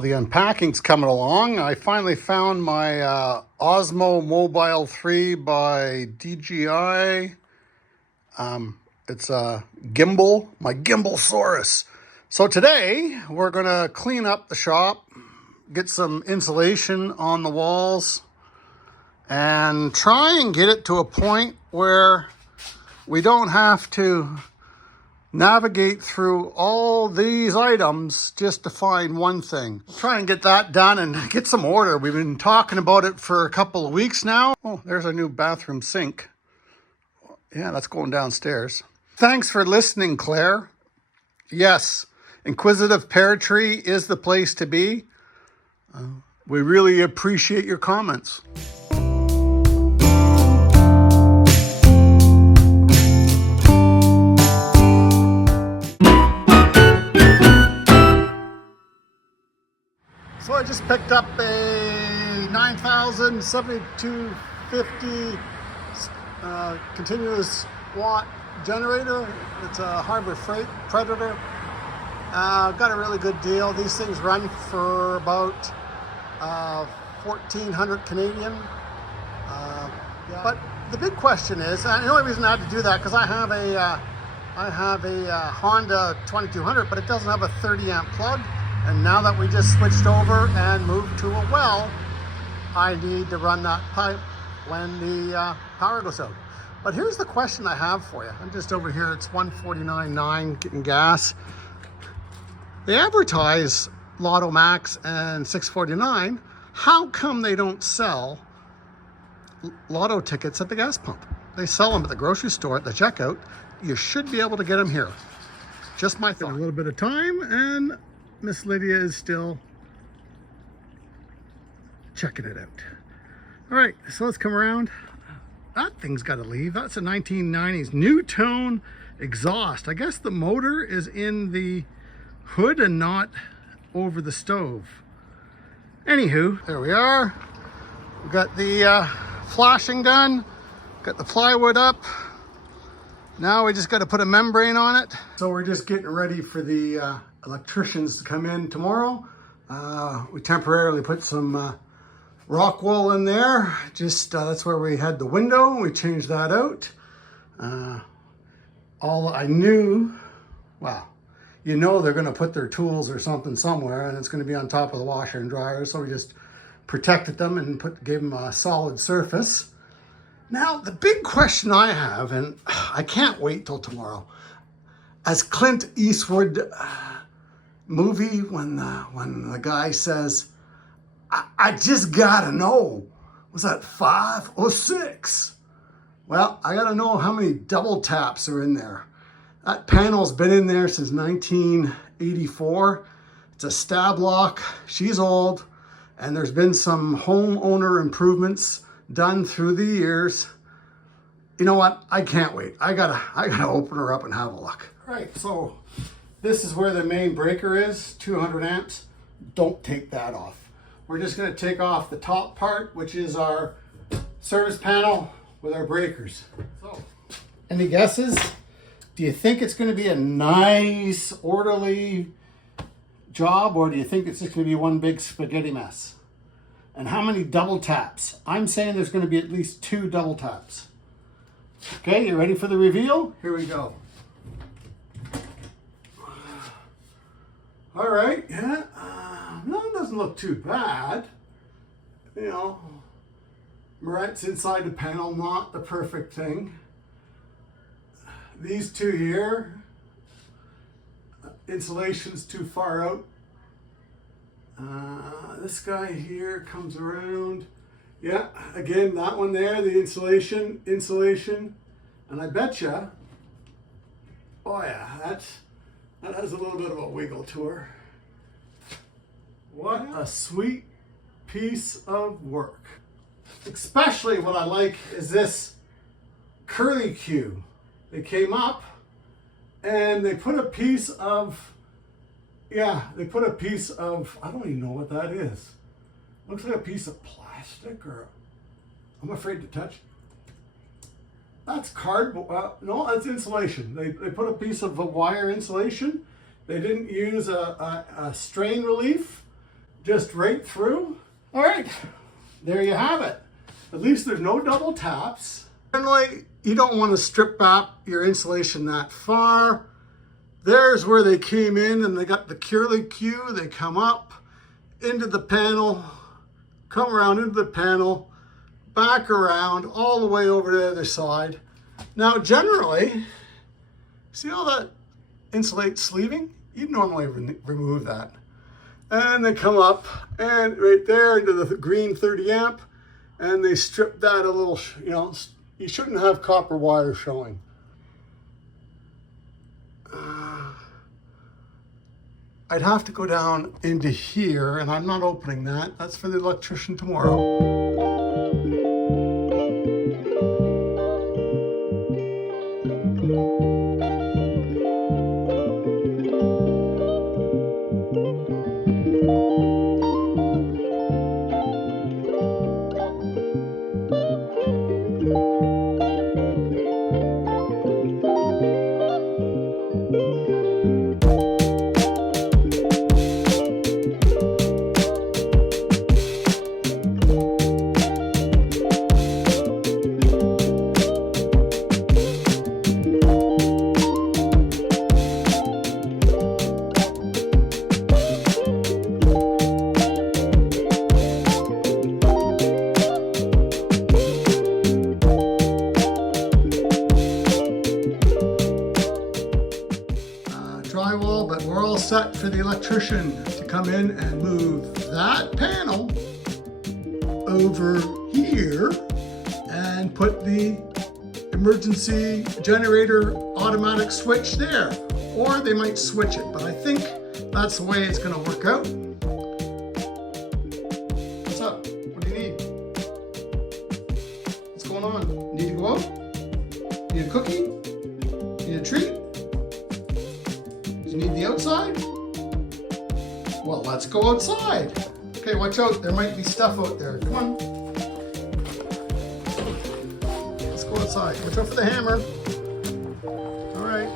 The unpacking's coming along. I finally found my Osmo Mobile 3 by DJI. It's a gimbal, my Gimbalsaurus. So today we're gonna clean up the shop, get some insulation on the walls, and try and get it to a point where we don't have to navigate through all these items just to find one thing. Try and get that done and get some order. We've been talking about it for a couple of weeks now. Oh, there's a new bathroom sink. Yeah, that's going downstairs. Thanks for listening, Claire. Yes, Inquisitive Pear Tree is the place to be. We really appreciate your comments. So I just picked up a 9,000 7250 continuous watt generator. It's a Harbor Freight Predator. Got a really good deal. These things run for about 1,400 Canadian. But the big question is, and the only reason I had to do that because I have a Honda 2200, but it doesn't have a 30 amp plug. And now that we just switched over and moved to a well, I need to run that pipe when the power goes out. But here's the question I have for you. I'm just over here, it's 149.9 getting gas. They advertise Lotto Max and 649. How come they don't sell lotto tickets at the gas pump? They sell them at the grocery store at the checkout. You should be able to get them here. Just my thought. A little bit of time and Miss Lydia is still checking it out. All right, so let's come around. That thing's got to leave. That's a 1990s new tone exhaust. I guess the motor is in the hood and not over the stove. Anywho, there we are. We got the flashing done. Got the plywood up. Now we just got to put a membrane on it. So we're just getting ready for the electricians to come in tomorrow. We temporarily put some rock wool in there. Just that's where we had the window. We changed that out. All I knew, well, you know they're going to put their tools or something somewhere, and it's going to be on top of the washer and dryer. So we just protected them and gave them a solid surface. Now the big question I have, and I can't wait till tomorrow, as Clint Eastwood movie when the guy says, I just gotta know, was that 5 or 6? Well, I gotta know how many double taps are in there. That panel's been in there since 1984. It's a stab lock. She's old, and there's been some homeowner improvements done through the years. You know what? I can't wait. I gotta open her up and have a look. All right, so this is where the main breaker is, 200 amps. Don't take that off. We're just gonna take off the top part, which is our service panel with our breakers. So, any guesses? Do you think it's gonna be a nice, orderly job, or do you think it's just gonna be one big spaghetti mess? And how many double taps? I'm saying there's gonna be at least 2 double taps. Okay, you ready for the reveal? Here we go. All right, yeah, no, it doesn't look too bad. You know, Moret's inside the panel, not the perfect thing. These two here, insulation's too far out. This guy here comes around. Yeah, again, that one there, the insulation, and I betcha, oh yeah, that has a little bit of a wiggle to her. What a sweet piece of work. Especially what I like is this curly Q. They came up and they put a piece of, I don't even know what that is. Looks like a piece of plastic, or I'm afraid to touch it. That's cardboard. No, that's insulation. They put a piece of wire insulation. They didn't use a strain relief. just right through. All right, there you have it. At least there's no double taps. Generally, you don't want to strip back your insulation that far. There's where they came in and they got the curly Q. They come up into the panel, come around into the panel, back around all the way over to the other side. Now, generally, see all that insulate sleeving? You'd normally remove that. And they come up and right there into the green 30 amp, and they strip that a little, you know, you shouldn't have copper wire showing. I'd have to go down into here, and I'm not opening that. That's for the electrician tomorrow. Drywall, but we're all set for the electrician to come in and move that panel over here and put the emergency generator automatic switch there. Or they might switch it, but I think that's the way it's going to work out. What's up? What do you need? What's going on? Need to go out? Need a cookie? Need a treat? You need the outside? Well, let's go outside. Okay, watch out. There might be stuff out there. Come on. Let's go outside. Watch out for the hammer. All right.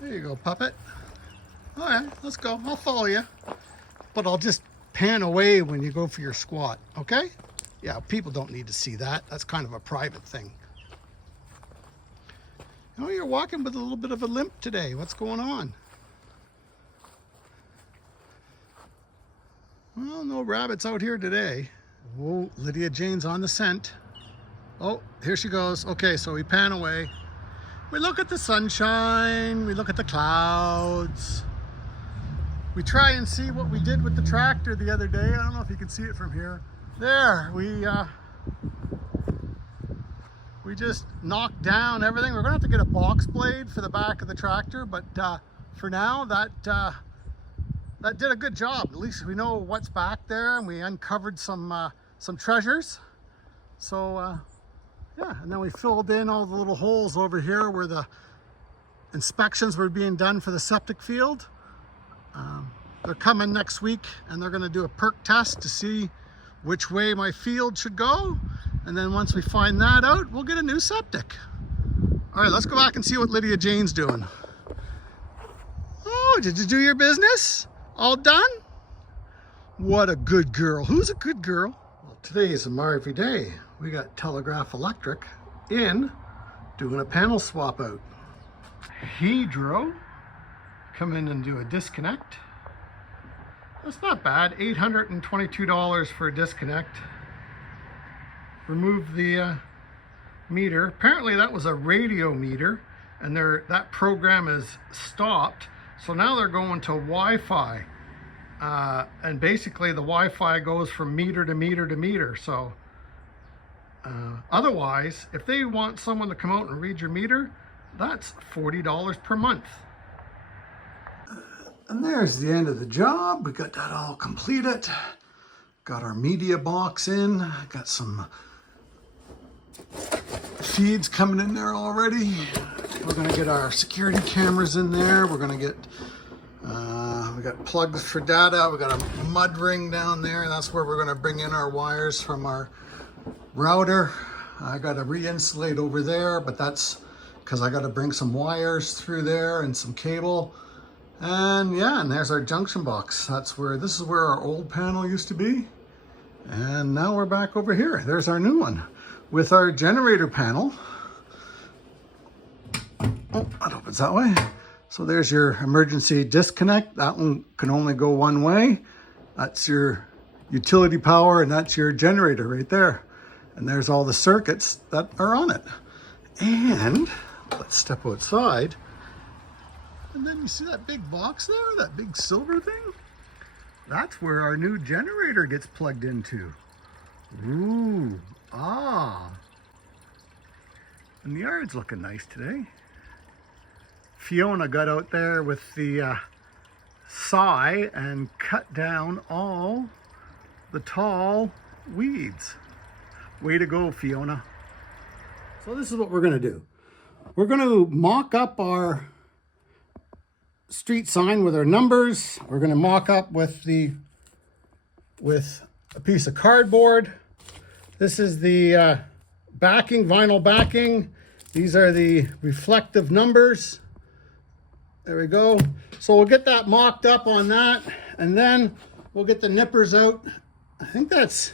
There you go, puppet. All right, let's go. I'll follow you. But I'll just pan away when you go for your squat, okay? Yeah, people don't need to see that. That's kind of a private thing. Oh, you're walking with a little bit of a limp today. What's going on? Well, no rabbits out here today. Whoa, Lydia Jane's on the scent. Oh, here she goes. Okay, so we pan away. We look at the sunshine. We look at the clouds. We try and see what we did with the tractor the other day. I don't know if you can see it from here. There, we just knocked down everything. We're gonna have to get a box blade for the back of the tractor, but for now, that did a good job. At least we know what's back there, and we uncovered some treasures. So yeah, and then we filled in all the little holes over here where the inspections were being done for the septic field. They're coming next week, and they're gonna do a perk test to see which way my field should go. And then once we find that out, we'll get a new septic. All right, let's go back and see what Lydia Jane's doing. Oh, did you do your business? All done? What a good girl. Who's a good girl? Well, today is a Marvy day. We got Telegraph Electric in doing a panel swap out. Hedro come in and do a disconnect. That's not bad, $822 for a disconnect. Remove the meter. Apparently that was a radio meter, and that program is stopped. So now they're going to Wi-Fi. And basically the Wi-Fi goes from meter to meter to meter. So otherwise, if they want someone to come out and read your meter, that's $40 per month. And there's the end of the job. We got that all completed. Got our media box in. Got some feeds coming in there already. We're gonna get our security cameras in there. We're gonna get, we got plugs for data. We got a mud ring down there. That's where we're gonna bring in our wires from our router. I got to re-insulate over there, but that's because I got to bring some wires through there and some cable. And yeah, and there's our junction box. This is where our old panel used to be. And now we're back over here. There's our new one with our generator panel. Oh, that opens that way. So there's your emergency disconnect. That one can only go one way. That's your utility power, and that's your generator right there. And there's all the circuits that are on it. And let's step outside. And then you see that big box there, that big silver thing? That's where our new generator gets plugged into. Ooh, ah. And the yard's looking nice today. Fiona got out there with the saw and cut down all the tall weeds. Way to go, Fiona. So this is what we're gonna do. We're gonna mock up our street sign with our numbers. We're gonna mock up with a piece of cardboard. This is the backing, vinyl backing. These are the reflective numbers. There we go. So we'll get that mocked up on that, and then we'll get the nippers out. I think that's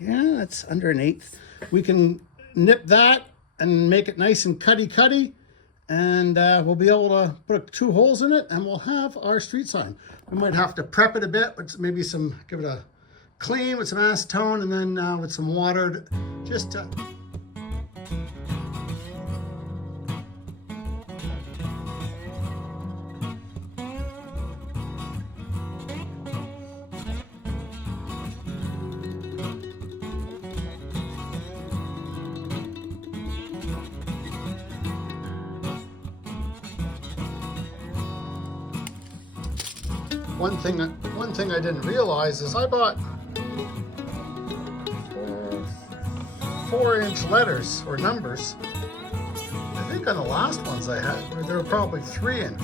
under 1/8. We can nip that and make it nice and cutty, and we'll be able to put 2 holes in it, and we'll have our street sign. We might have to prep it a bit, with maybe give it a clean with some acetone, and then with some water, just to... One thing I didn't realize is I bought 4-inch letters or numbers. I think on the last ones I had, they were probably 3-inch.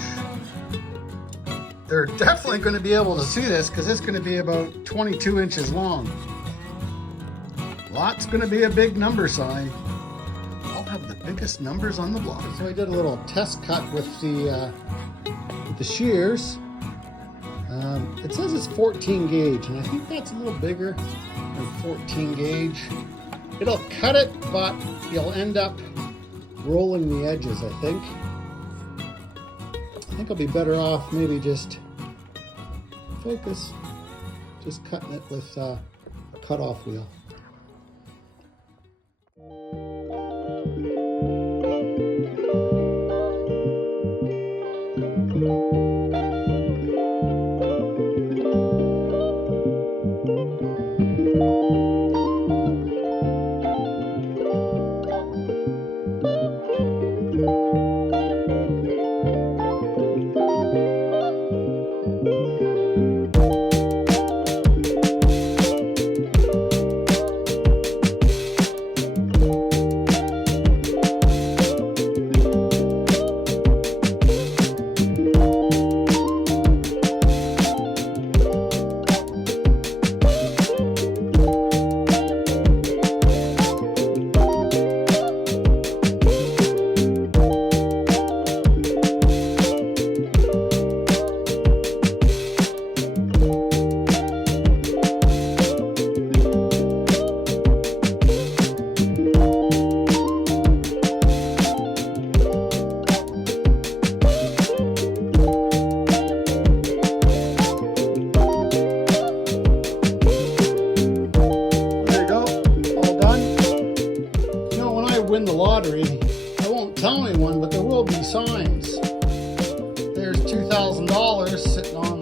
They're definitely going to be able to see this because it's going to be about 22 inches long. Lots going to be a big number sign. I'll have the biggest numbers on the block. So I did a little test cut with the shears. It says it's 14 gauge, and I think that's a little bigger than 14 gauge. It'll cut it, but you'll end up rolling the edges, I think. I think I'll be better off maybe just cutting it with a cutoff wheel. Win the lottery, I won't tell anyone, but there will be signs. There's $2,000 sitting on